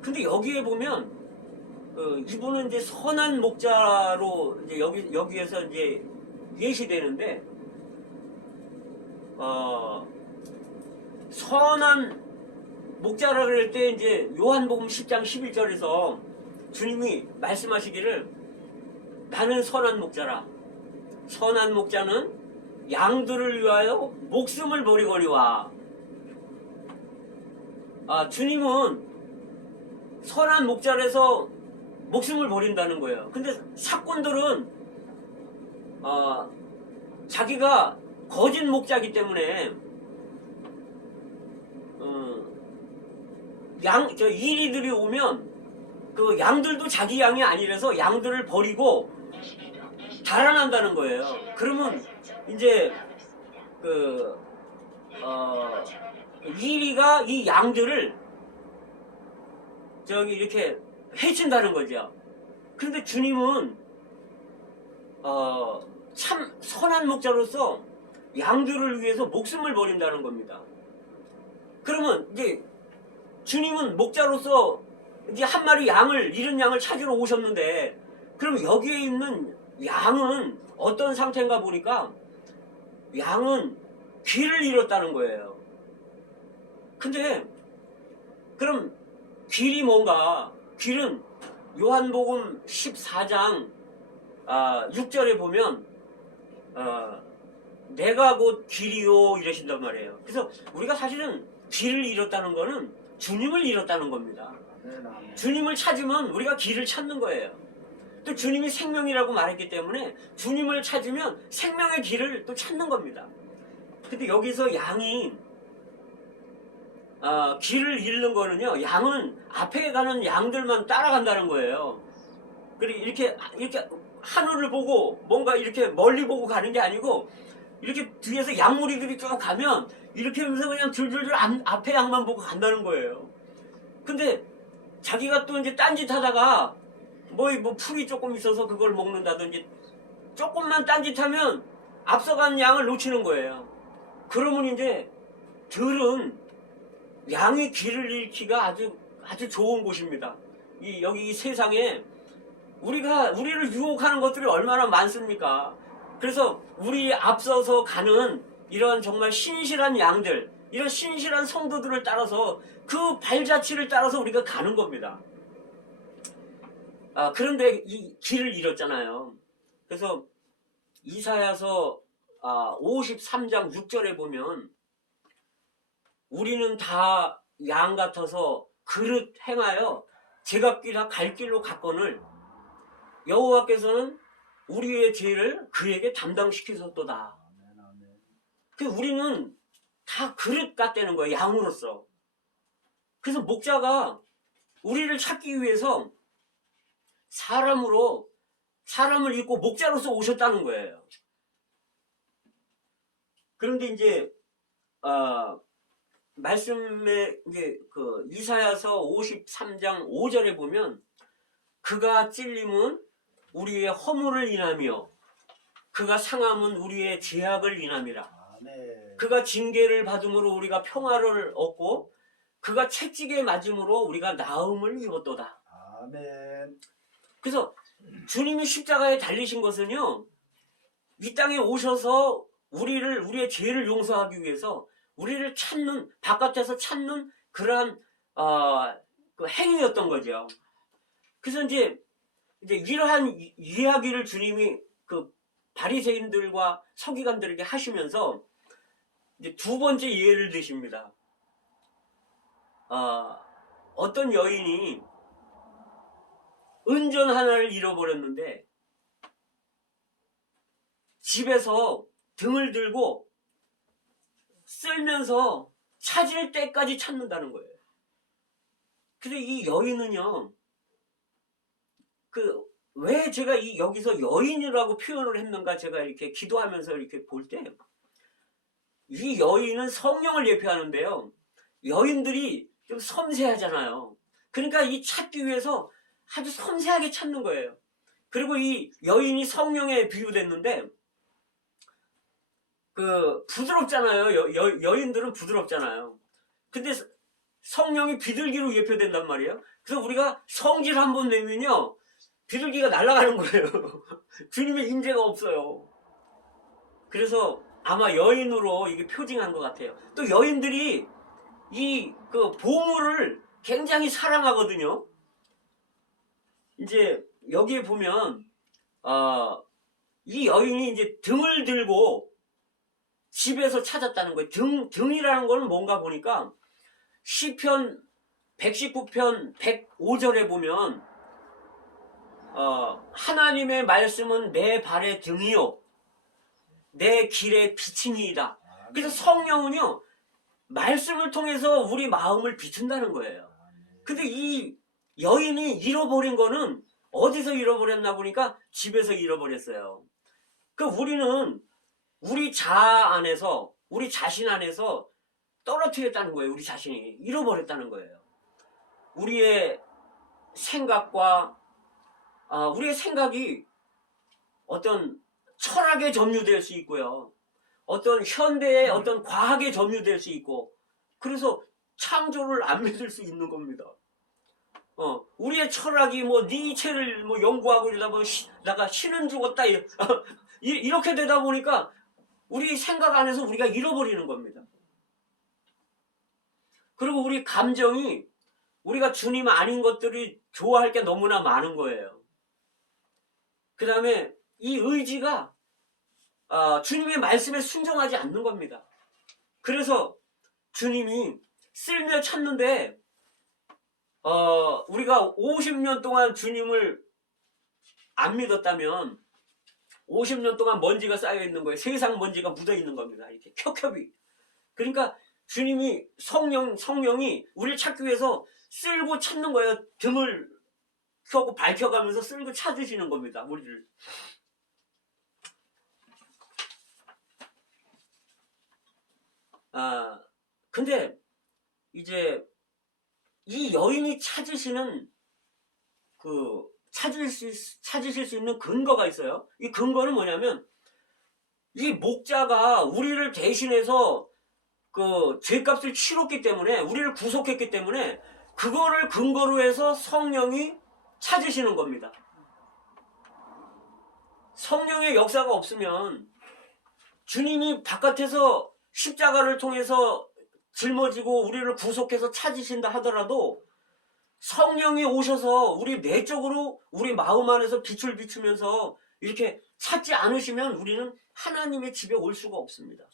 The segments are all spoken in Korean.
근데 여기에 보면 이분은 이제 선한 목자로 이제 여기에서 이제 예시되는데 선한 목자라 그럴 때 이제 요한복음 10장 11절에서 주님이 말씀하시기를 나는 선한 목자라. 선한 목자는 양들을 위하여 목숨을 버리거니와. 주님은 선한 목자라서 목숨을 버린다는 거예요. 근데 사꾼들은 자기가 거짓 목자이기 때문에 이리들이 오면 그 양들도 자기 양이 아니라서 양들을 버리고 달아난다는 거예요. 그러면 이제 이리가 이 양들을 이렇게 해친다는 거죠. 그런데 주님은 참 선한 목자로서 양들을 위해서 목숨을 버린다는 겁니다. 그러면 이제 주님은 목자로서 이제 한 마리 잃은 양을 찾으러 오셨는데, 그럼 여기에 있는 양은 어떤 상태인가 보니까 양은 귀를 잃었다는 거예요. 근데 그럼 귀이 뭔가? 귀는 요한복음 14장 6절에 보면 내가 곧 길이요 이러신단 말이에요. 그래서 우리가 사실은 길을 잃었다는 거는 주님을 잃었다는 겁니다. 주님을 찾으면 우리가 길을 찾는 거예요. 또 주님이 생명이라고 말했기 때문에 주님을 찾으면 생명의 길을 또 찾는 겁니다. 근데 여기서 양이 길을 잃는 거는요, 양은 앞에 가는 양들만 따라간다는 거예요. 그리고 이렇게 하늘을 보고 뭔가 이렇게 멀리 보고 가는 게 아니고 이렇게 뒤에서 양무리들이 쭉 가면 이렇게 하면서 그냥 줄줄줄 앞에 양만 보고 간다는 거예요. 근데 자기가 또 이제 딴짓 하다가 뭐 풀이 조금 있어서 그걸 먹는다든지 조금만 딴짓하면 앞서간 양을 놓치는 거예요. 그러면 이제 들은 양의 길을 잃기가 아주 좋은 곳입니다. 여기 이 세상에 우리를 유혹하는 것들이 얼마나 많습니까? 그래서 우리 앞서서 가는 이런 정말 신실한 양들, 이런 신실한 성도들을 따라서 그 발자취를 따라서 우리가 가는 겁니다. 그런데 이 길을 잃었잖아요. 그래서 이사야서 53장 6절에 보면 우리는 다 양 같아서 그릇 행하여 제각기나 갈 길로 갔거늘 여호와께서는 우리의 죄를 그에게 담당시키셨도다. 우리는 다 그릇 같다는 거예요. 양으로서. 그래서 목자가 우리를 찾기 위해서 사람을 입고 목자로서 오셨다는 거예요. 그런데 이제 말씀에 이제 이사야서 53장 5절에 보면 그가 찔림은 우리의 허물을 인하며 그가 상함은 우리의 죄악을 인함이라. 그가 징계를 받음으로 우리가 평화를 얻고 그가 채찍에 맞음으로 우리가 나음을 입었도다. 아멘. 그래서 주님이 십자가에 달리신 것은요, 이 땅에 오셔서 우리의 죄를 용서하기 위해서 우리를 찾는, 바깥에서 찾는 그러한 그 행위였던 거죠. 그래서 이제 이러한 이야기를 주님이 그 바리새인들과 서기관들에게 하시면서 이제 두 번째 예를 드십니다. 어떤 여인이 은전 하나를 잃어버렸는데 집에서 등을 들고 쓸면서 찾을 때까지 찾는다는 거예요. 근데 이 여인은요, 왜 제가 여기서 여인이라고 표현을 했는가, 제가 이렇게 기도하면서 이렇게 볼 때, 이 여인은 성령을 예표하는데요, 여인들이 좀 섬세하잖아요. 그러니까 이 찾기 위해서 아주 섬세하게 찾는 거예요. 그리고 이 여인이 성령에 비유됐는데, 부드럽잖아요. 여인들은 부드럽잖아요. 근데 성령이 비둘기로 예표된단 말이에요. 그래서 우리가 성질 한번 내면요, 비둘기가 날아가는 거예요. 주님의 임재가 없어요. 그래서 아마 여인으로 이게 표징한 것 같아요. 또 여인들이 이 그 보물을 굉장히 사랑하거든요. 이제 여기에 보면 이 여인이 이제 등을 들고 집에서 찾았다는 거예요. 등이라는 거는 뭔가 보니까 시편 119편 105절에 보면 하나님의 말씀은 내 발의 등이요 내 길의 비치니이다. 그래서 성령은요, 말씀을 통해서 우리 마음을 비춘다는 거예요. 근데 이 여인이 잃어버린 거는 어디서 잃어버렸나 보니까 집에서 잃어버렸어요. 그 우리는 우리 자아 안에서, 우리 자신 안에서 떨어뜨렸다는 거예요. 우리 자신이 잃어버렸다는 거예요. 우리의 생각과 우리의 생각이 어떤 철학에 점유될 수 있고요. 어떤 현대의 어떤 과학에 점유될 수 있고, 그래서 창조를 안 믿을 수 있는 겁니다. 우리의 철학이 뭐 니체를 뭐 연구하고 이러다 보면 나가 신은 죽었다 이렇게 되다 보니까 우리 생각 안에서 우리가 잃어버리는 겁니다. 그리고 우리 감정이 우리가 주님 아닌 것들이 좋아할 게 너무나 많은 거예요. 그 다음에 이 의지가 주님의 말씀에 순종하지 않는 겁니다. 그래서 주님이 쓸며 찾는데 우리가 50년 동안 주님을 안 믿었다면 50년 동안 먼지가 쌓여 있는 거예요. 세상 먼지가 묻어 있는 겁니다. 이렇게 켜켜이. 그러니까 주님이 성령이 우리를 찾기 위해서 쓸고 찾는 거예요. 등을 켜고 밝혀가면서 쓸고 찾으시는 겁니다. 우리를. 근데 이제 이 여인이 찾으시는 찾으실 수 있는 근거가 있어요. 이 근거는 뭐냐면 이 목자가 우리를 대신해서 그 죄값을 치렀기 때문에, 우리를 구속했기 때문에 그거를 근거로 해서 성령이 찾으시는 겁니다. 성령의 역사가 없으면 주님이 바깥에서 십자가를 통해서 짊어지고 우리를 구속해서 찾으신다 하더라도 성령이 오셔서 우리 내적으로 우리 마음 안에서 빛을 비추면서 이렇게 찾지 않으시면 우리는 하나님의 집에 올 수가 없습니다.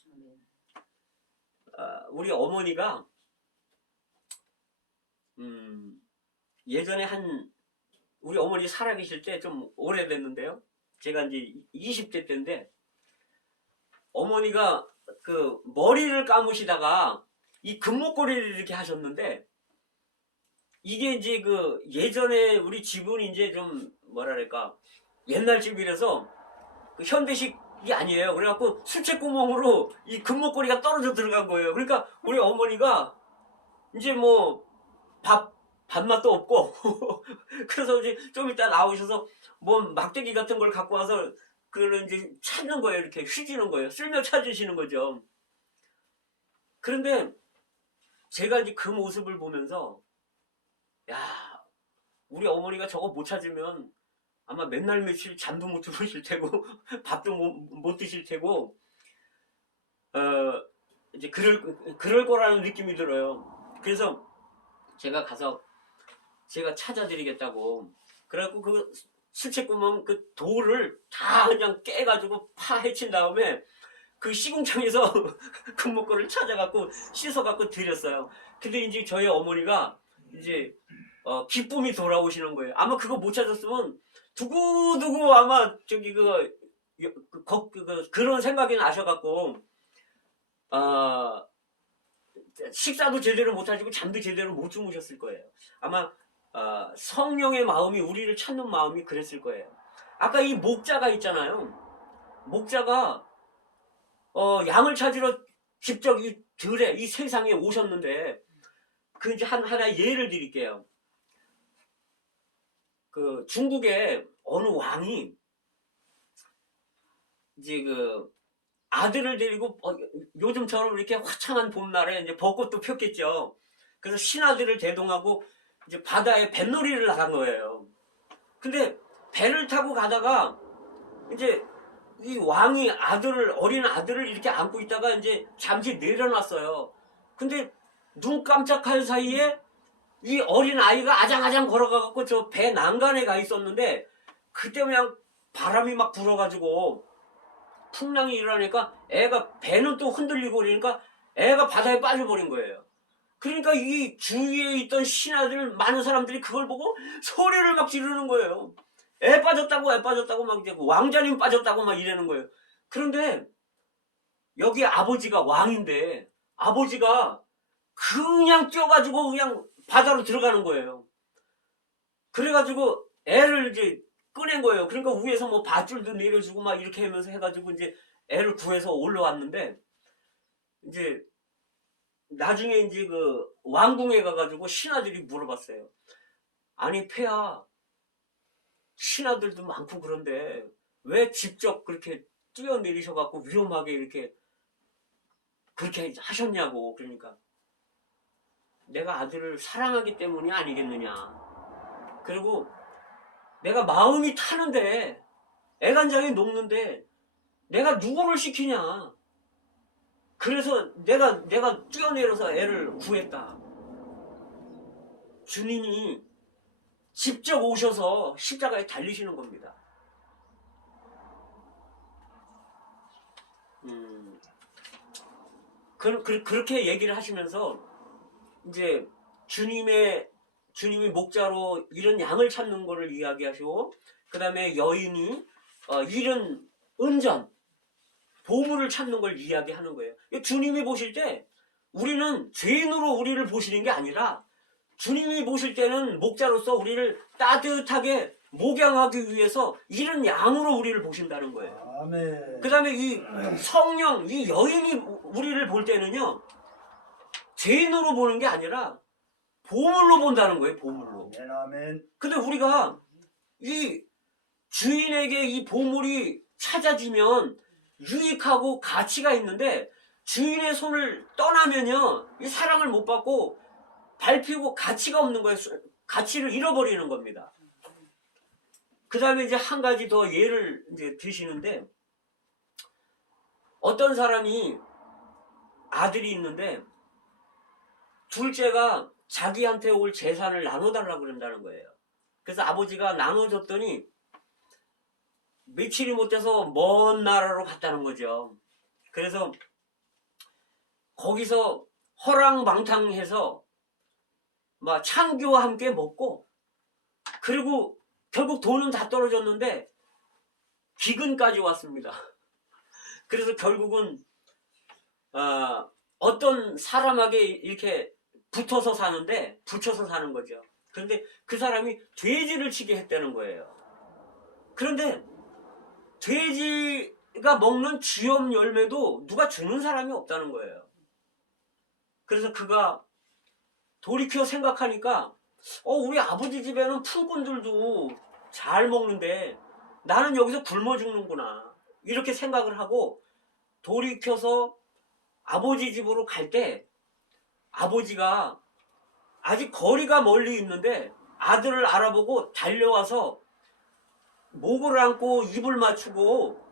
우리 어머니가 예전에 우리 어머니 살아계실 때 좀 오래됐는데요. 제가 이제 20대 때인데 어머니가 그 머리를 감으시다가 이 금목걸이를 이렇게 하셨는데, 이게 이제 그 예전에 우리 집은 이제 좀 뭐랄까 옛날 집이라서 그 현대식이 아니에요. 그래갖고 수채구멍으로 이 금목걸이가 떨어져 들어간 거예요. 그러니까 우리 어머니가 이제 뭐 밥맛도 없고 그래서 이제 좀 이따 나오셔서 뭐 막대기 같은 걸 갖고 와서 그걸 이제 찾는 거예요. 이렇게 휘지는 거예요. 쓸며 찾으시는 거죠. 그런데 제가 이제 그 모습을 보면서 야, 우리 어머니가 저거 못 찾으면 아마 맨날 며칠 잠도 못 주무실 테고 밥도 못 드실 테고 이제 그럴 거라는 느낌이 들어요. 그래서 제가 가서 제가 찾아드리겠다고, 그래갖고 그 수채구멍 그 돌을 다 그냥 깨가지고 파헤친 다음에 그 시궁창에서 금목걸이를 찾아갖고 씻어갖고 드렸어요. 근데 이제 저희 어머니가 이제 기쁨이 돌아오시는 거예요. 아마 그거 못 찾았으면 두고두고 아마 저기 그런 생각이 나셔갖고 식사도 제대로 못 하시고 잠도 제대로 못 주무셨을 거예요. 아마 성령의 마음이, 우리를 찾는 마음이 그랬을 거예요. 아까 이 목자가 있잖아요. 목자가 양을 찾으러 직접 이 들에, 이 세상에 오셨는데, 그 이제 하나의 예를 드릴게요. 그 중국의 어느 왕이 이제 그 아들을 데리고 요즘처럼 이렇게 화창한 봄날에 이제 벚꽃도 폈겠죠. 그래서 신하들을 대동하고 이제 바다에 뱃놀이를 나간 거예요. 근데 배를 타고 가다가 이제 이 왕이 어린 아들을 이렇게 안고 있다가 이제 잠시 내려놨어요. 근데 눈 깜짝할 사이에 이 어린 아이가 아장아장 걸어가갖고 저 배 난간에 가 있었는데, 그때 그냥 바람이 막 불어가지고 풍랑이 일어나니까 애가, 배는 또 흔들리고 그러니까 애가 바다에 빠져버린 거예요. 그러니까 이 주위에 있던 신하들 많은 사람들이 그걸 보고 소리를 막 지르는 거예요. 애 빠졌다고 막 이제 왕자님 빠졌다고 막 이러는 거예요. 그런데 여기 아버지가 왕인데 아버지가 그냥 뛰어가지고 그냥 바다로 들어가는 거예요. 그래가지고 애를 이제 꺼낸 거예요. 그러니까 위에서 뭐 밧줄도 내려주고 막 이렇게 하면서 해가지고 이제 애를 구해서 올라왔는데, 이제 나중에 이제 그 왕궁에 가가지고 신하들이 물어봤어요. 아니 폐하, 신하들도 많고 그런데 왜 직접 그렇게 뛰어내리셔갖고 위험하게 이렇게 그렇게 하셨냐고. 그러니까 내가 아들을 사랑하기 때문이 아니겠느냐. 그리고 내가 마음이 타는데, 애간장이 녹는데 내가 누구를 시키냐. 그래서 내가 뛰어내려서 애를 구했다. 주님이 직접 오셔서 십자가에 달리시는 겁니다. 그렇게 얘기를 하시면서 이제 주님이 목자로 이런 양을 찾는 거를 이야기하시고, 그 다음에 여인이 잃은 은전, 보물을 찾는 걸 이야기하는 거예요. 주님이 보실 때 우리는 죄인으로 우리를 보시는 게 아니라, 주님이 보실 때는 목자로서 우리를 따뜻하게 목양하기 위해서 이런 양으로 우리를 보신다는 거예요. 아멘. 그 다음에 이 성령, 이 여인이 우리를 볼 때는요, 죄인으로 보는 게 아니라 보물로 본다는 거예요. 보물로. 아멘. 아멘. 근데 우리가 이 주인에게 이 보물이 찾아지면 유익하고 가치가 있는데, 주인의 손을 떠나면요, 이 사랑을 못 받고 밟히고 가치가 없는 거예요. 가치를 잃어버리는 겁니다. 그 다음에 이제 한 가지 더 예를 이제 드시는데, 어떤 사람이 아들이 있는데 둘째가 자기한테 올 재산을 나눠달라고 그런다는 거예요. 그래서 아버지가 나눠줬더니 며칠이 못 돼서 먼 나라로 갔다는 거죠. 그래서 거기서 허랑방탕해서 막 창교와 함께 먹고, 그리고 결국 돈은 다 떨어졌는데 기근까지 왔습니다. 그래서 결국은 어떤 사람에게 이렇게 붙어서 사는 거죠. 그런데 그 사람이 돼지를 치게 했다는 거예요. 그런데 돼지가 먹는 쥐염 열매도 누가 주는 사람이 없다는 거예요. 그래서 그가 돌이켜 생각하니까 우리 아버지 집에는 풀꾼들도 잘 먹는데 나는 여기서 굶어 죽는구나, 이렇게 생각을 하고 돌이켜서 아버지 집으로 갈 때, 아버지가 아직 거리가 멀리 있는데 아들을 알아보고 달려와서 목을 안고 입을 맞추고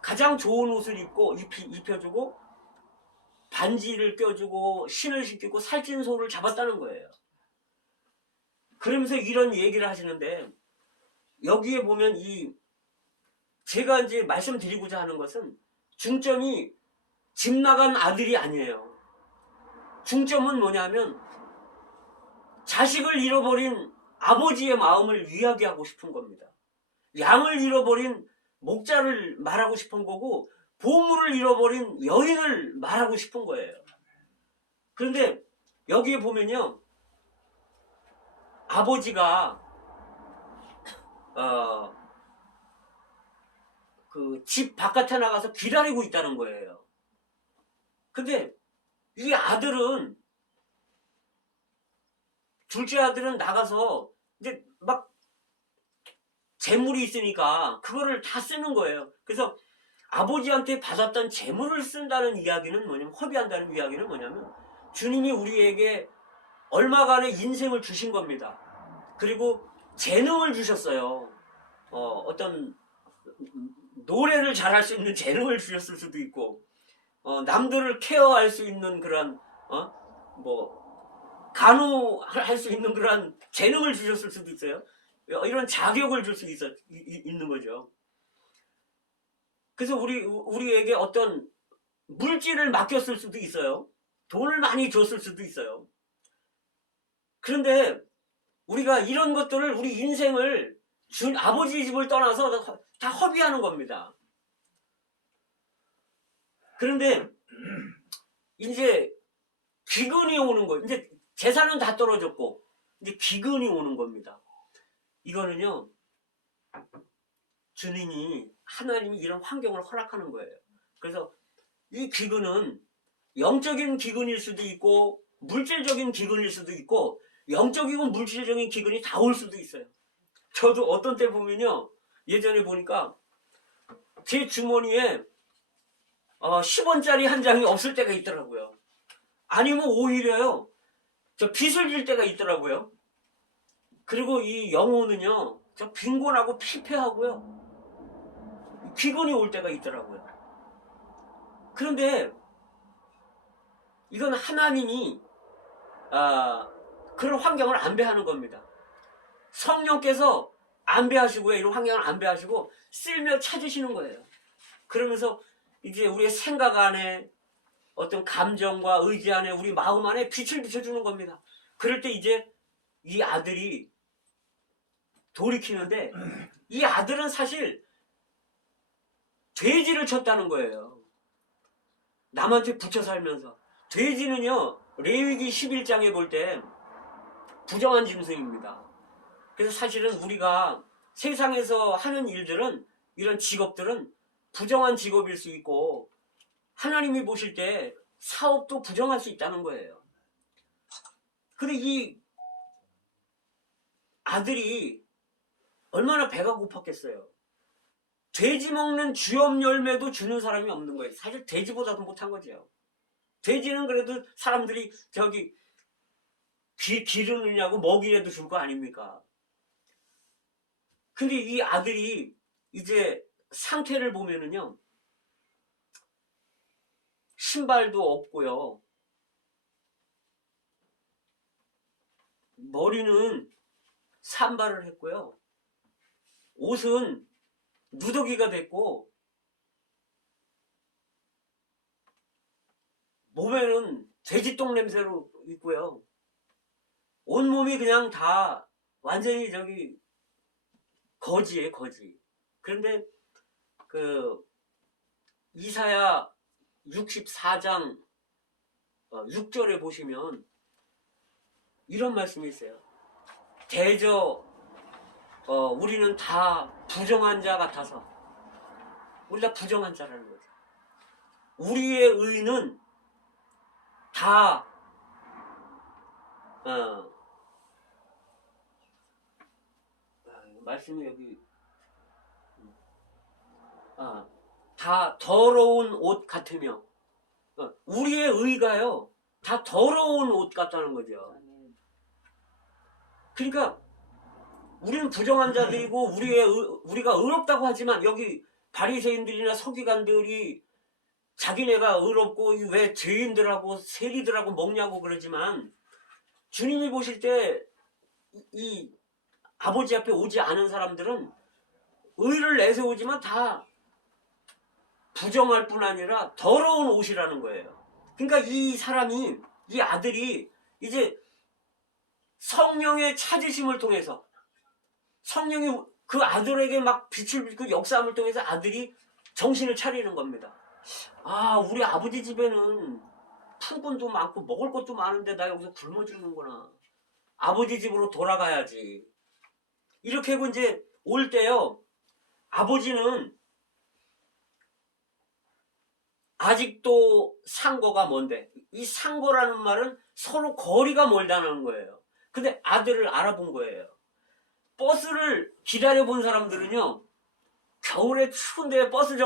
가장 좋은 옷을 입혀주고 반지를 껴주고 신을 시키고 살찐 소를 잡았다는 거예요. 그러면서 이런 얘기를 하시는데, 여기에 보면 제가 이제 말씀드리고자 하는 것은 중점이 집 나간 아들이 아니에요. 중점은 뭐냐면 자식을 잃어버린 아버지의 마음을 이야기하고 싶은 겁니다. 양을 잃어버린 목자를 말하고 싶은 거고, 보물을 잃어버린 여인을 말하고 싶은 거예요. 그런데 여기에 보면요, 아버지가 그 집 바깥에 나가서 기다리고 있다는 거예요. 근데 이 아들은, 둘째 아들은 나가서 이제 막 재물이 있으니까 그거를 다 쓰는 거예요. 그래서 아버지한테 받았던 재물을 쓴다는 이야기는 뭐냐면, 허비한다는 이야기는 뭐냐면, 주님이 우리에게 얼마간의 인생을 주신 겁니다. 그리고 재능을 주셨어요. 어떤 노래를 잘할 수 있는 재능을 주셨을 수도 있고, 남들을 케어할 수 있는 그런 간호할 수 있는 그런 재능을 주셨을 수도 있어요. 이런 자격을 줄 수 있는 거죠. 그래서 우리에게 어떤 물질을 맡겼을 수도 있어요. 돈을 많이 줬을 수도 있어요. 그런데 우리가 이런 것들을 우리 인생을 아버지 집을 떠나서 다 허비하는 겁니다. 그런데 이제 기근이 오는 거예요. 이제 재산은 다 떨어졌고 이제 기근이 오는 겁니다. 이거는요, 주님이 하나님이 이런 환경을 허락하는 거예요. 그래서 이 기근은 영적인 기근일 수도 있고 물질적인 기근일 수도 있고 영적이고 물질적인 기근이 다 올 수도 있어요. 저도 어떤 때 보면요, 예전에 보니까 제 주머니에 10원짜리 한 장이 없을 때가 있더라고요. 아니면 오히려요, 저 빚을 질 때가 있더라고요. 그리고 이 영혼은요, 저 빈곤하고 피폐하고요, 기근이 올 때가 있더라고요. 그런데 이건 하나님이 그런 환경을 안배하는 겁니다. 성령께서 안배하시고요, 이런 환경을 안배하시고 쓸며 찾으시는 거예요. 그러면서 이제 우리의 생각 안에 어떤 감정과 의지 안에 우리 마음 안에 빛을 비춰주는 겁니다. 그럴 때 이제 이 아들이 돌이키는데, 이 아들은 사실 돼지를 쳤다는 거예요. 남한테 붙여 살면서. 돼지는요, 레위기 11장에 볼 때 부정한 짐승입니다. 그래서 사실은 우리가 세상에서 하는 일들은, 이런 직업들은 부정한 직업일 수 있고 하나님이 보실 때 사업도 부정할 수 있다는 거예요. 근데 이 아들이 얼마나 배가 고팠겠어요. 돼지 먹는 주엽 열매도 주는 사람이 없는 거예요. 사실 돼지보다도 못한 거죠. 돼지는 그래도 사람들이 기르느냐고 먹이라도 줄 거 아닙니까? 근데 이 아들이 이제 상태를 보면은요, 신발도 없고요, 머리는 산발을 했고요, 옷은 누더기가 됐고, 몸에는 돼지똥 냄새로 있고요, 온몸이 그냥 다 완전히 거지예요, 거지. 그런데 이사야 64장 6절에 보시면 이런 말씀이 있어요. 대저 우리는 다 부정한 자 같아서, 우리 다 부정한 자라는 거죠. 우리의 의는 다 말씀이 여기 다 더러운 옷 같으며, 우리의 의가요 다 더러운 옷 같다는 거죠. 그러니까 우리는 부정한 자들이고 우리가 의롭다고 하지만, 여기 바리새인들이나 서기관들이 자기네가 의롭고 왜 죄인들하고 세리들하고 먹냐고 그러지만, 주님이 보실 때 이 아버지 앞에 오지 않은 사람들은 의를 내세우지만 다 부정할 뿐 아니라 더러운 옷이라는 거예요. 그러니까 이 아들이 이제 성령의 찾으심을 통해서, 성령이 그 아들에게 막 빛을 비추고 역사함을 통해서 아들이 정신을 차리는 겁니다. 우리 아버지 집에는 품꾼도 많고 먹을 것도 많은데 나 여기서 굶어 죽는구나. 아버지 집으로 돌아가야지. 이렇게 하고 이제 올 때요, 아버지는 아직도 상고가 먼데, 이 상고라는 말은 서로 거리가 멀다는 거예요. 근데 아들을 알아본 거예요. 버스를 기다려본 사람들은요, 겨울에 추운데 버스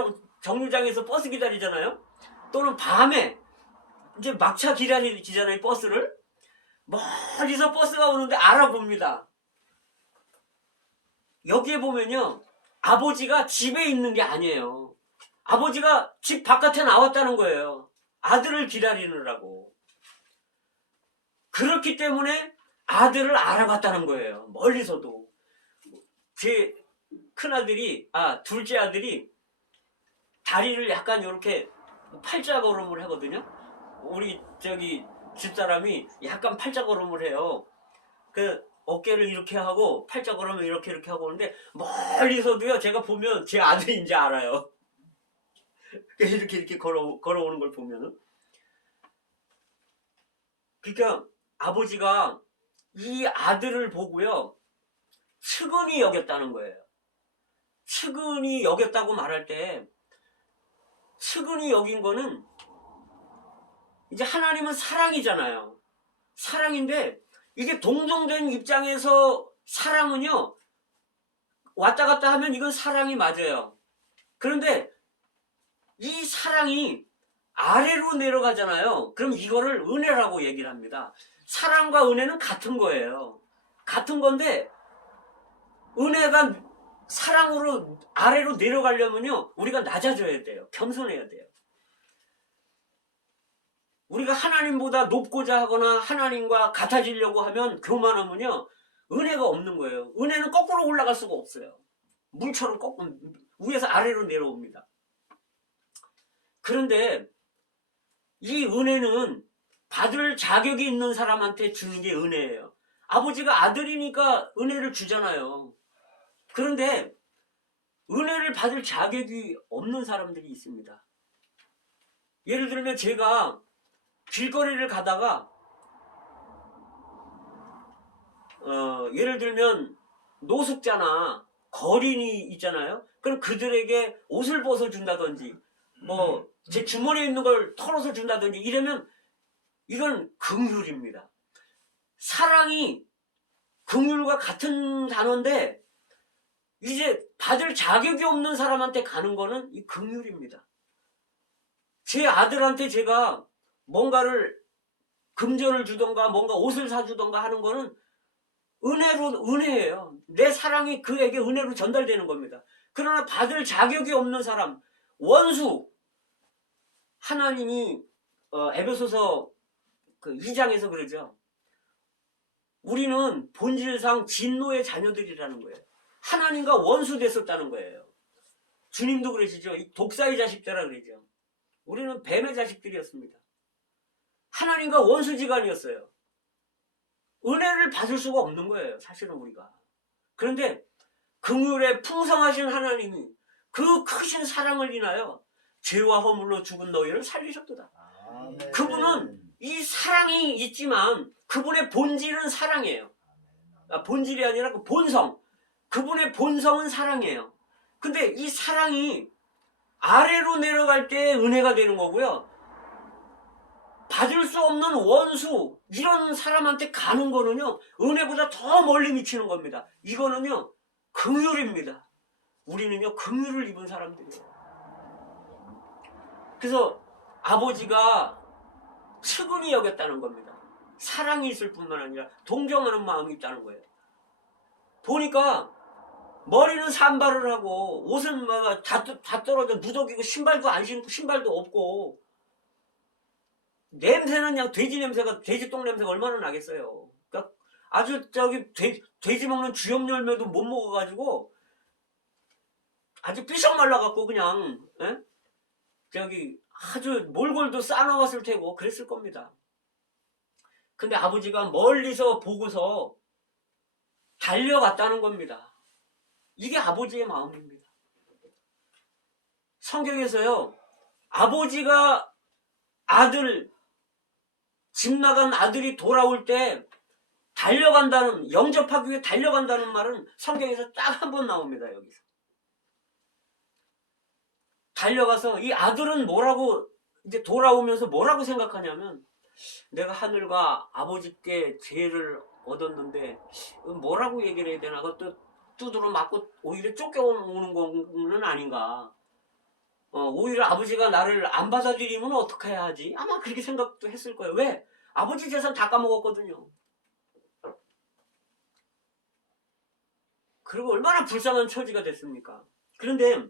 정류장에서 버스 기다리잖아요. 또는 밤에 이제 막차 기다리잖아요, 버스를. 멀리서 버스가 오는데 알아봅니다. 여기에 보면요, 아버지가 집에 있는 게 아니에요. 아버지가 집 바깥에 나왔다는 거예요. 아들을 기다리느라고. 그렇기 때문에 아들을 알아봤다는 거예요. 멀리서도. 제 큰아들이, 둘째 아들이 다리를 약간 이렇게 팔자걸음을 하거든요. 우리 집사람이 약간 팔자걸음을 해요. 그 어깨를 이렇게 하고 팔자걸음을 이렇게 하고 오는데 멀리서도요, 제가 보면 제 아들인지 알아요. 이렇게 걸어오는 걸 보면은. 그러니까 아버지가 이 아들을 보고요, 측은히 여겼다는 거예요. 측은히 여겼다고 말할 때, 측은히 여긴 거는 이제 하나님은 사랑이잖아요. 사랑인데 이게 동정된 입장에서 사랑은요, 왔다 갔다 하면 이건 사랑이 맞아요. 그런데 이 사랑이 아래로 내려가잖아요. 그럼 이거를 은혜라고 얘기를 합니다. 사랑과 은혜는 같은 거예요. 같은 건데 은혜가 사랑으로 아래로 내려가려면요, 우리가 낮아져야 돼요. 겸손해야 돼요. 우리가 하나님보다 높고자 하거나 하나님과 같아지려고 하면 교만하면요, 은혜가 없는 거예요. 은혜는 거꾸로 올라갈 수가 없어요. 물처럼 거꾸로 위에서 아래로 내려옵니다. 그런데 이 은혜는 받을 자격이 있는 사람한테 주는 게 은혜예요. 아버지가 아들이니까 은혜를 주잖아요. 그런데 은혜를 받을 자격이 없는 사람들이 있습니다. 예를 들면 제가 길거리를 가다가 예를 들면 노숙자나 거린이 있잖아요. 그럼 그들에게 옷을 벗어준다든지 제 주머니에 있는 걸 털어서 준다든지 이러면 이건 긍휼입니다. 사랑이 긍휼과 같은 단어인데 이제 받을 자격이 없는 사람한테 가는 거는 이 긍휼입니다. 제 아들한테 제가 뭔가를 금전을 주던가 뭔가 옷을 사주던가 하는 거는 은혜예요. 내 사랑이 그에게 은혜로 전달되는 겁니다. 그러나 받을 자격이 없는 사람, 원수, 하나님이 에베소서 2장에서 그러죠. 우리는 본질상 진노의 자녀들이라는 거예요. 하나님과 원수 됐었다는 거예요. 주님도 그러시죠. 독사의 자식들이라 그러죠. 우리는 뱀의 자식들이었습니다. 하나님과 원수지간이었어요. 은혜를 받을 수가 없는 거예요, 사실은 우리가. 그런데 긍휼에 풍성하신 하나님이 그 크신 사랑을 인하여 죄와 허물로 죽은 너희를 살리셨도다. 그분은 이 사랑이 있지만 그분의 본질은 사랑이에요. 본질이 아니라 그 본성. 그분의 본성은 사랑이에요. 근데 이 사랑이 아래로 내려갈 때 은혜가 되는 거고요. 받을 수 없는 원수, 이런 사람한테 가는 거는요, 은혜보다 더 멀리 미치는 겁니다. 이거는요, 긍휼입니다. 우리는요, 긍휼을 입은 사람들이에요. 그래서 아버지가 측은히 여겼다는 겁니다. 사랑이 있을 뿐만 아니라 동정하는 마음이 있다는 거예요. 보니까 머리는 산발을 하고 옷은 다 떨어져 무더기고 신발도 안 신고 신발도 없고 냄새는 그냥 돼지 똥 냄새가 얼마나 나겠어요. 그러니까 아주 돼지 먹는 주염 열매도 못 먹어가지고 아주 삐쩍 말라갖고 그냥 아주 몰골도 싸나왔을 테고 그랬을 겁니다. 근데 아버지가 멀리서 보고서 달려갔다는 겁니다. 이게 아버지의 마음입니다. 성경에서요, 아버지가 집 나간 아들이 돌아올 때 영접하기 위해 달려간다는 말은 성경에서 딱 한 번 나옵니다, 여기서. 달려가서 이 아들은 이제 돌아오면서 뭐라고 생각하냐면, 내가 하늘과 아버지께 죄를 얻었는데, 뭐라고 얘기를 해야 되나? 그것도 두드러 맞고 오히려 쫓겨오는 거는 아닌가. 오히려 아버지가 나를 안 받아들이면 어떻게 해야 하지? 아마 그렇게 생각도 했을 거예요. 왜? 아버지 재산 다 까먹었거든요. 그리고 얼마나 불쌍한 처지가 됐습니까? 그런데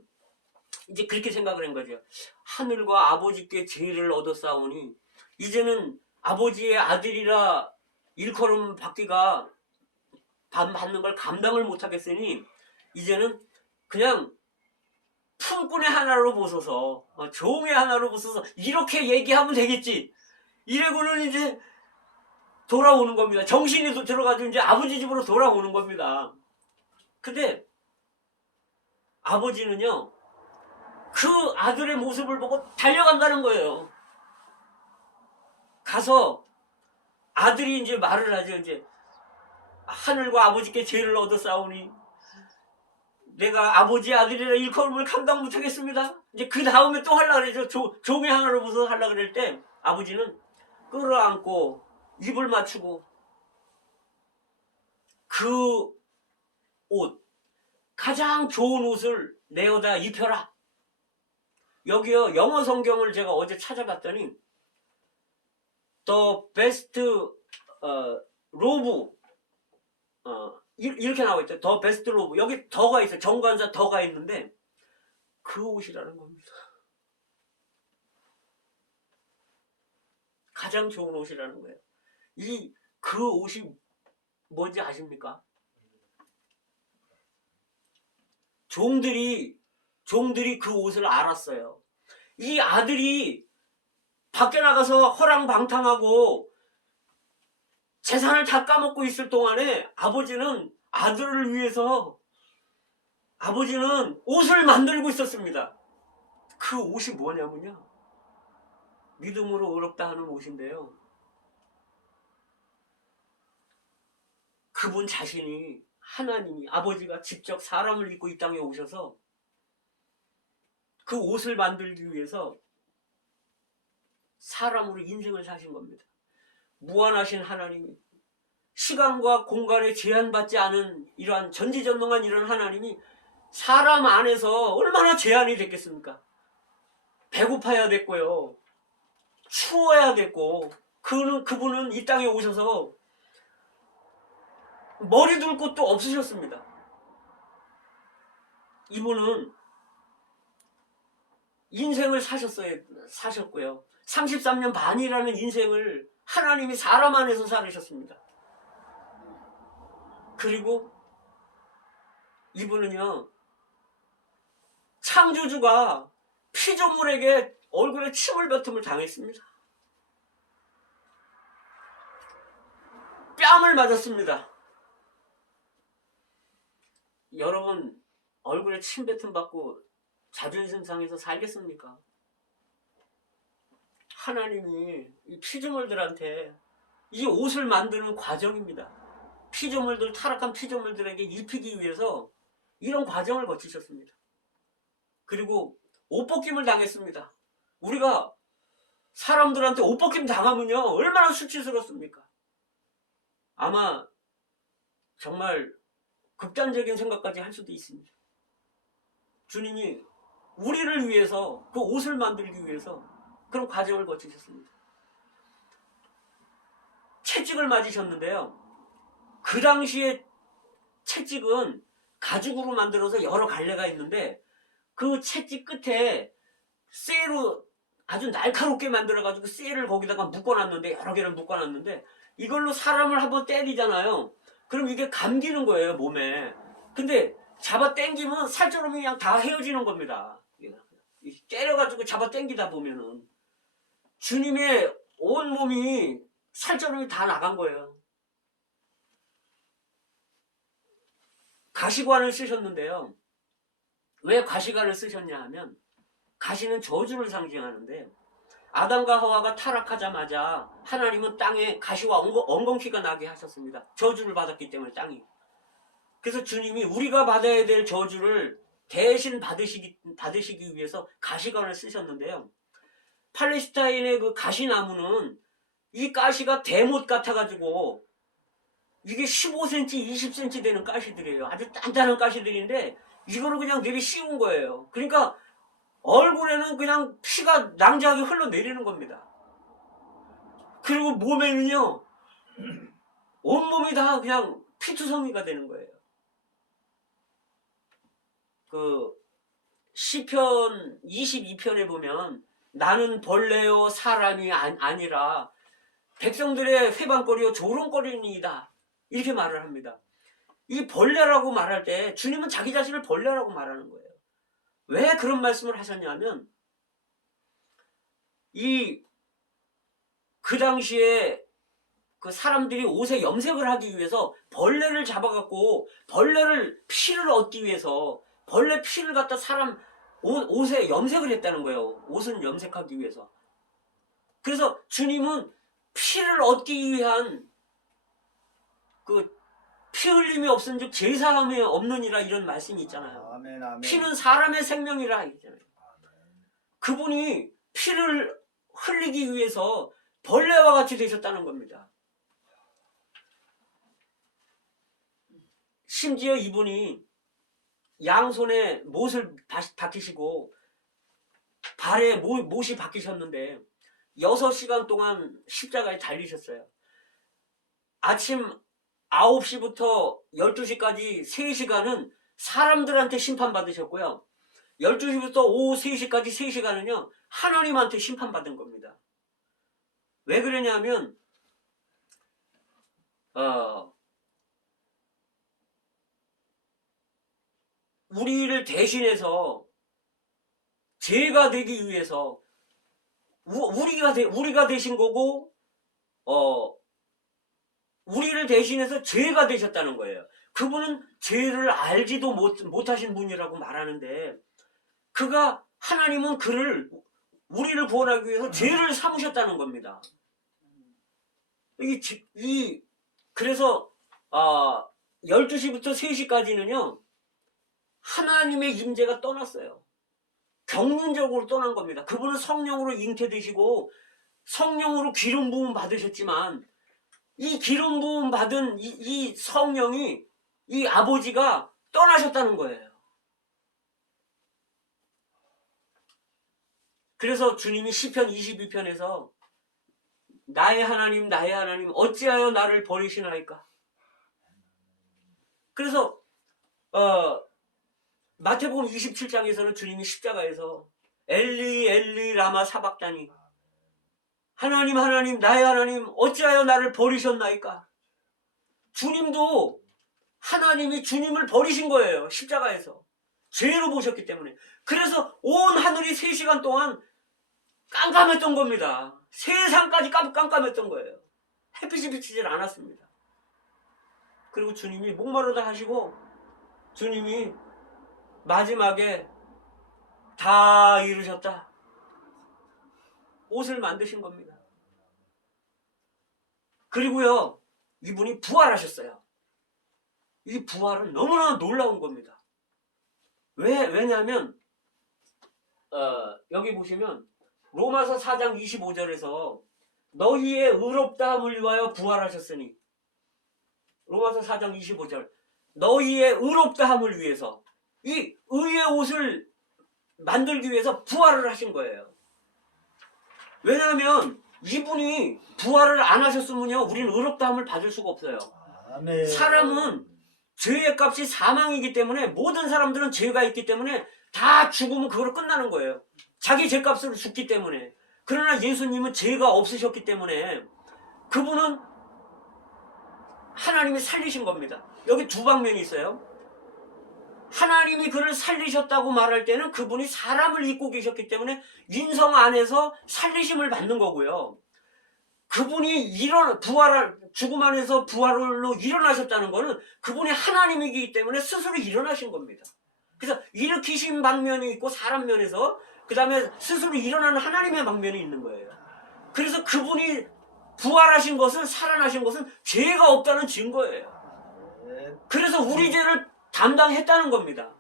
이제 그렇게 생각을 한 거죠. 하늘과 아버지께 죄를 얻었사오니 이제는 아버지의 아들이라 일컬음 받기가 받는 걸 감당을 못하겠으니 이제는 그냥 품꾼의 하나로 보소서, 종의 하나로 보소서, 이렇게 얘기하면 되겠지. 이래고는 이제 돌아오는 겁니다. 정신이 들어가지고 이제 아버지 집으로 돌아오는 겁니다. 근데 아버지는요, 그 아들의 모습을 보고 달려간다는 거예요. 가서 아들이 이제 말을 하죠. 이제 하늘과 아버지께 죄를 얻었사오니 내가 아버지 아들이라 일컬음을 감당 못하겠습니다. 이제 그 다음에 또 하려고 그러죠. 종의 하나로 보서 하려고 그럴 때 아버지는 끌어안고 입을 맞추고 그 옷, 가장 좋은 옷을 내어다 입혀라. 여기요, 영어 성경을 제가 어제 찾아봤더니 The best robe, 이렇게 나와 있죠. 더 베스트 로브. 여기 더가 있어요. 정관사 더가 있는데 그 옷이라는 겁니다. 가장 좋은 옷이라는 거예요. 그 옷이 뭔지 아십니까? 종들이 그 옷을 알았어요. 이 아들이 밖에 나가서 허랑방탕하고 재산을 다 까먹고 있을 동안에 아버지는 아들을 위해서 아버지는 옷을 만들고 있었습니다. 그 옷이 뭐냐면요, 믿음으로 의롭다 하는 옷인데요, 그분 자신이 하나님이 아버지가 직접 사람을 입고 이 땅에 오셔서 그 옷을 만들기 위해서 사람으로 인생을 사신 겁니다. 무한하신 하나님이, 시간과 공간에 제한받지 않은 이러한 전지전능한 이런 하나님이 사람 안에서 얼마나 제한이 됐겠습니까? 배고파야 됐고요, 추워야 됐고, 그분은 이 땅에 오셔서 머리 둘 곳도 없으셨습니다. 이분은 인생을 사셨고요. 33년 반이라는 인생을 하나님이 사람 안에서 살으셨습니다. 그리고 이분은요, 창조주가 피조물에게 얼굴에 침을 뱉음을 당했습니다. 뺨을 맞았습니다. 여러분, 얼굴에 침 뱉음 받고 자존심 상해서 살겠습니까? 하나님이 이 피조물들한테 이 옷을 만드는 과정입니다. 타락한 피조물들에게 입히기 위해서 이런 과정을 거치셨습니다. 그리고 옷벗김을 당했습니다. 우리가 사람들한테 옷벗김 당하면요, 얼마나 수치스럽습니까? 아마 정말 극단적인 생각까지 할 수도 있습니다. 주님이 우리를 위해서 그 옷을 만들기 위해서 그런 과정을 거치셨습니다. 채찍을 맞으셨는데요, 그 당시에 채찍은 가죽으로 만들어서 여러 갈래가 있는데 그 채찍 끝에 쇠로 아주 날카롭게 만들어가지고 쇠를 거기다가 묶어놨는데, 여러 개를 묶어놨는데 이걸로 사람을 한번 때리잖아요. 그럼 이게 감기는 거예요, 몸에. 근데 잡아 당기면 살처럼 그냥 다 헤어지는 겁니다. 때려가지고 잡아 당기다 보면은 주님의 온 몸이 살처럼이 다 나간 거예요. 가시관을 쓰셨는데요, 왜 가시관을 쓰셨냐 하면 가시는 저주를 상징하는데, 아담과 하와가 타락하자마자 하나님은 땅에 가시와 엉겅퀴가 나게 하셨습니다. 저주를 받았기 때문에 땅이. 그래서 주님이 우리가 받아야 될 저주를 대신 받으시기 위해서 가시관을 쓰셨는데요, 팔레스타인의 그 가시나무는 이 가시가 대못 같아가지고 이게 15cm, 20cm 되는 가시들이에요. 아주 단단한 가시들인데 이거를 그냥 내리 씌운 거예요. 그러니까 얼굴에는 그냥 피가 낭자하게 흘러내리는 겁니다. 그리고 몸에는요, 온몸이 다 그냥 피투성이가 되는 거예요. 그 시편 22편에 보면 나는 벌레요 사람이 아니라 백성들의 회방거리요 조롱거리니이다 이렇게 말을 합니다. 이 벌레라고 말할 때 주님은 자기 자신을 벌레라고 말하는 거예요. 왜 그런 말씀을 하셨냐면 그 당시에 그 사람들이 옷에 염색을 하기 위해서 벌레를 잡아갖고 벌레를 피를 얻기 위해서 벌레 피를 갖다 사람 옷에 염색을 했다는 거예요. 옷은 염색하기 위해서. 그래서 주님은 피를 얻기 위한 그 피 흘림이 없은즉 제사함이 없느니라 이런 말씀이 있잖아요. 아멘, 아멘. 피는 사람의 생명이라 있잖아요. 그분이 피를 흘리기 위해서 벌레와 같이 되셨다는 겁니다. 심지어 이분이 양손에 못을 박히시고 발에 못이 박히셨는데 6시간 동안 십자가에 달리셨어요. 아침 9시부터 12시까지 3시간은 사람들한테 심판받으셨고요. 12시부터 오후 3시까지 3시간은요 하나님한테 심판받은 겁니다. 왜 그러냐면 우리를 대신해서 죄가 되기 위해서 우리가 되신 거고 우리를 대신해서 죄가 되셨다는 거예요. 그분은 죄를 알지도 못하신 분이라고 말하는데 그가 하나님은 우리를 구원하기 위해서 죄를 삼으셨다는 겁니다. 그래서 12시부터 3시까지는요 하나님의 임재가 떠났어요. 경륜적으로 떠난 겁니다. 그분은 성령으로 잉태되시고 성령으로 기름 부음 받으셨지만 이 기름 부음 받은 이 성령이 이 아버지가 떠나셨다는 거예요. 그래서 주님이 시편 22편에서 나의 하나님 어찌하여 나를 버리시나이까. 그래서 마태복음 27장에서는 주님이 십자가에서 엘리 엘리 라마 사박다니 하나님 나의 하나님 어찌하여 나를 버리셨나이까. 주님도 하나님이 주님을 버리신 거예요. 십자가에서 죄로 보셨기 때문에. 그래서 온 하늘이 3시간 동안 깜깜했던 겁니다. 세상까지 깜깜했던 거예요. 햇빛이 비치질 않았습니다. 그리고 주님이 목마르다 하시고 주님이 마지막에 다 이루셨다. 옷을 만드신 겁니다. 그리고요, 이분이 부활하셨어요. 이 부활은 너무나 놀라운 겁니다. 왜냐하면 여기 보시면 로마서 4장 25절에서 너희의 의롭다함을 위하여 부활하셨으니 로마서 4장 25절 너희의 의롭다함을 위해서 이 의의 옷을 만들기 위해서 부활을 하신 거예요. 왜냐하면 이분이 부활을 안 하셨으면요 우리는 의롭다함을 받을 수가 없어요. 아멘. 사람은 죄의 값이 사망이기 때문에 모든 사람들은 죄가 있기 때문에 다 죽으면 그걸로 끝나는 거예요. 자기 죄값으로 죽기 때문에. 그러나 예수님은 죄가 없으셨기 때문에 그분은 하나님이 살리신 겁니다. 여기 두 방면이 있어요. 하나님이 그를 살리셨다고 말할 때는 그분이 사람을 입고 계셨기 때문에 인성 안에서 살리심을 받는 거고요. 그분이 죽음 안에서 부활로 일어나셨다는 것은 그분이 하나님이기 때문에 스스로 일어나신 겁니다. 그래서 일으키신 방면이 있고 사람 면에서 그 다음에 스스로 일어나는 하나님의 방면이 있는 거예요. 그래서 그분이 부활하신 것은 살아나신 것은 죄가 없다는 증거예요. 그래서 우리 죄를 담당했다는 겁니다.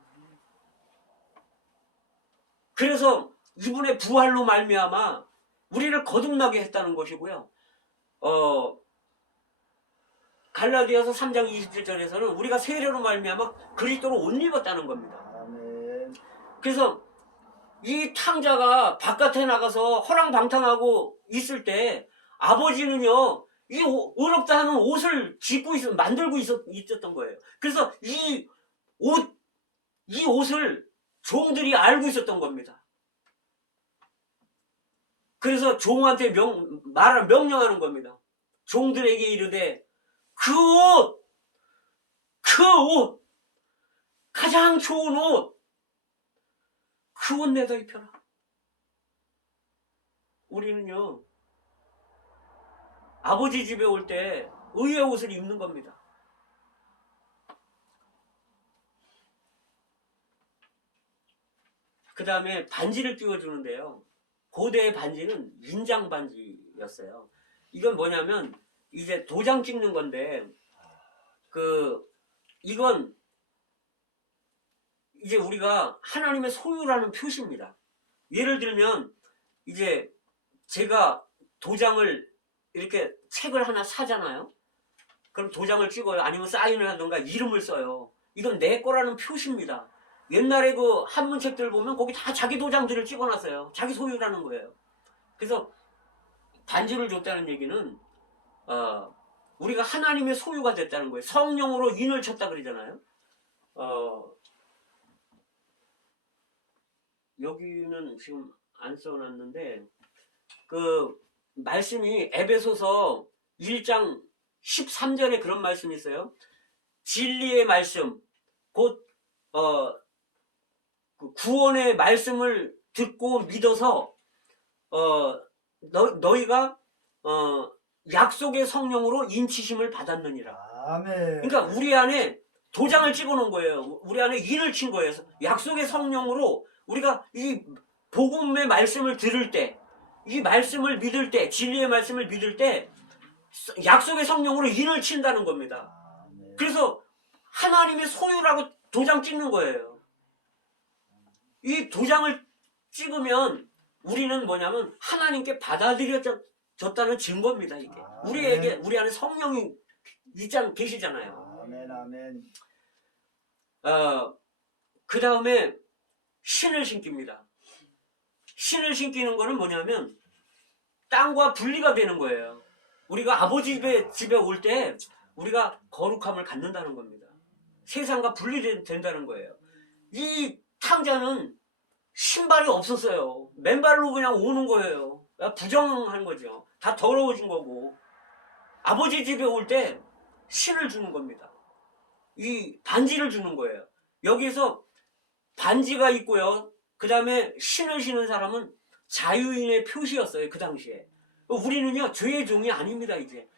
그래서 이분의 부활로 말미암아 우리를 거듭나게 했다는 것이고요. 갈라디아서 3장 27절에서는 우리가 세례로 말미암아 그리스도로 옷 입었다는 겁니다. 아멘. 그래서 이 탕자가 바깥에 나가서 허랑방탕하고 있을 때 아버지는요, 이 의롭다 하는 옷을 만들고 있었던 거예요. 그래서 이 옷을 종들이 알고 있었던 겁니다. 그래서 종한테 명령하는 겁니다. 종들에게 이르되 그 옷, 가장 좋은 옷, 그 옷 내다 입혀라. 우리는요, 아버지 집에 올 때 의의 옷을 입는 겁니다. 그 다음에 반지를 띄워주는데요. 고대의 반지는 인장 반지였어요. 이건 뭐냐면 이제 도장 찍는 건데, 이건 이제 우리가 하나님의 소유라는 표시입니다. 예를 들면 이제 제가 도장을 이렇게 책을 하나 사잖아요. 그럼 도장을 찍어요. 아니면 사인을 하던가 이름을 써요. 이건 내 거라는 표시입니다. 옛날에 그 한문책들 보면 거기 다 자기 도장들을 찍어놨어요. 자기 소유라는 거예요. 그래서 반지를 줬다는 얘기는 우리가 하나님의 소유가 됐다는 거예요. 성령으로 인을 쳤다 그러잖아요. 여기는 지금 안 써놨는데 그 말씀이 에베소서 1장 13절에 그런 말씀이 있어요. 진리의 말씀 곧 그 구원의 말씀을 듣고 믿어서 너희가 약속의 성령으로 인치심을 받았느니라. 아멘. 그러니까 우리 안에 도장을 찍어 놓은 거예요. 우리 안에 인을 친 거예요. 약속의 성령으로 우리가 이 복음의 말씀을 들을 때, 이 말씀을 믿을 때, 진리의 말씀을 믿을 때 약속의 성령으로 인을 친다는 겁니다. 그래서 하나님의 소유라고 도장 찍는 거예요. 이 도장을 찍으면 우리는 뭐냐면 하나님께 받아들여졌다는 증거입니다. 이게 우리 안에 성령이 계시잖아요. 아멘, 아멘. 그 다음에 신을 신깁니다. 신을 신기는 거는 뭐냐면 땅과 분리가 되는 거예요. 우리가 아버지 집에 올 때 우리가 거룩함을 갖는다는 겁니다. 세상과 분리된다는 거예요. 이 탕자는 신발이 없었어요. 맨발로 그냥 오는 거예요. 부정한 거죠. 다 더러워진 거고. 아버지 집에 올 때 신을 주는 겁니다. 이 반지를 주는 거예요. 여기서 반지가 있고요. 그 다음에 신을 신은 사람은 자유인의 표시였어요. 그 당시에. 우리는요, 죄의 종이 아닙니다. 이제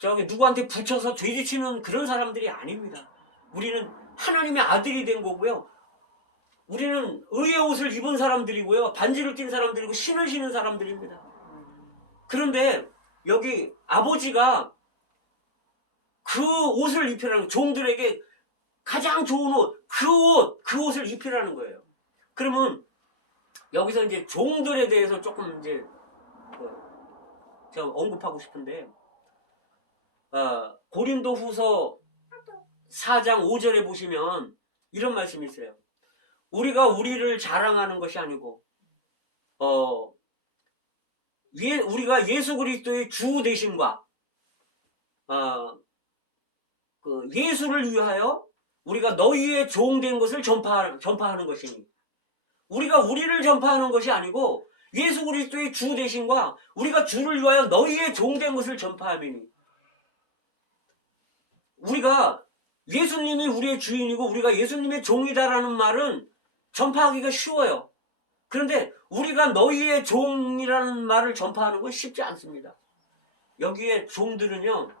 누구한테 붙여서 죄지치는 그런 사람들이 아닙니다. 우리는 하나님의 아들이 된 거고요. 우리는 의의 옷을 입은 사람들이고요. 반지를 띈 사람들이고 신을 신은 사람들입니다. 그런데 여기 아버지가 그 옷을 입히라는, 종들에게 가장 좋은 옷, 그 옷을 입히라는 거예요. 그러면 여기서 이제 종들에 대해서 조금 이제 제가 언급하고 싶은데, 고린도후서 4장 5절에 보시면 이런 말씀이 있어요. 우리가 우리를 자랑하는 것이 아니고 우리가 예수 그리스도의 주 되심과 그 예수를 위하여 우리가 너희의 종된 것을 전파하는 것이니, 우리가 우리를 전파하는 것이 아니고 예수 그리스도의 주 되심과 우리가 주를 위하여 너희의 종된 것을 전파함이니, 우리가 예수님이 우리의 주인이고 우리가 예수님의 종이다라는 말은 전파하기가 쉬워요. 그런데 우리가 너희의 종이라는 말을 전파하는 건 쉽지 않습니다. 여기에 종들은요,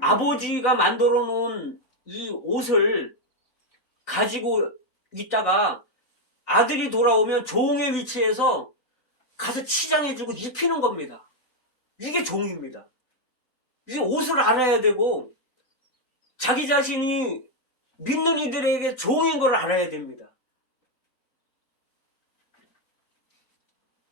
아버지가 만들어 놓은 이 옷을 가지고 있다가 아들이 돌아오면 종의 위치에서 가서 치장해주고 입히는 겁니다. 이게 종입니다. 이 옷을 알아야 되고 자기 자신이 믿는 이들에게 종인 걸 알아야 됩니다.